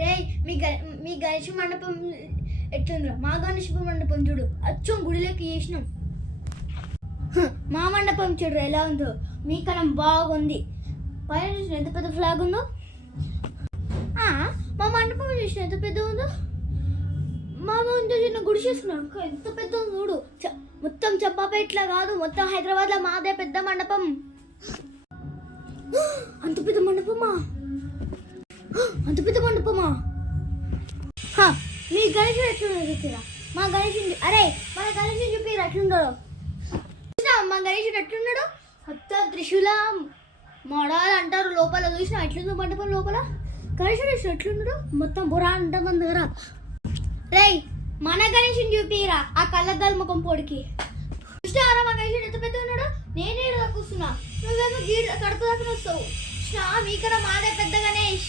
రే మీ గణేష్ మండపం ఎట్లుందిరా? మా గణేష్ మండపం చూడు, అచ్చం గుడిలోకి చేసినాం. మా మండపం చూడు ఎలా ఉందో, మీ కలం బాగుంది. పైన చూసిన ఎంత పెద్ద ఫ్లాగ్ ఉందో. మా మండపం చూసిన ఎంత పెద్ద ఉందో. మా ముందు చిన్న గుడి చేస్తున్నాం, ఎంత పెద్ద చూడు. మొత్తం చెప్పాపేట్లా కాదు, మొత్తం హైదరాబాద్ లో మాదే పెద్ద మండపం. అంత పెద్ద మండపమా? అంత పెద్ద మండపమా? మీ గణేషుడు ఎట్లుండో చూపిరా. మా గణేషుడు అరే మన గణేషుడు చూపిరా ఎట్లుండో. మా గణేషుడు ఎట్లున్నాడు? మొత్తం త్రిశూలం మోడాలు అంటారు. లోపల చూసినా ఎట్లుందో మండపం లోపల. గణేషుడు ఎట్లున్నాడు? మొత్తం బురా అంట మన దగ్గర. రే మన గణేషుని చూపిరా, ఆ కళ్ళద్దాల ముఖం పొడికి. చూసినారా మా గణేషుడు ఎంత పెద్ద ఉన్నాడు? నేనే కూర్చున్నా, నువ్వేమో గీడ కడుపు దాకా వస్తావు. మీకన్నా మాదే పెద్ద గణేష్.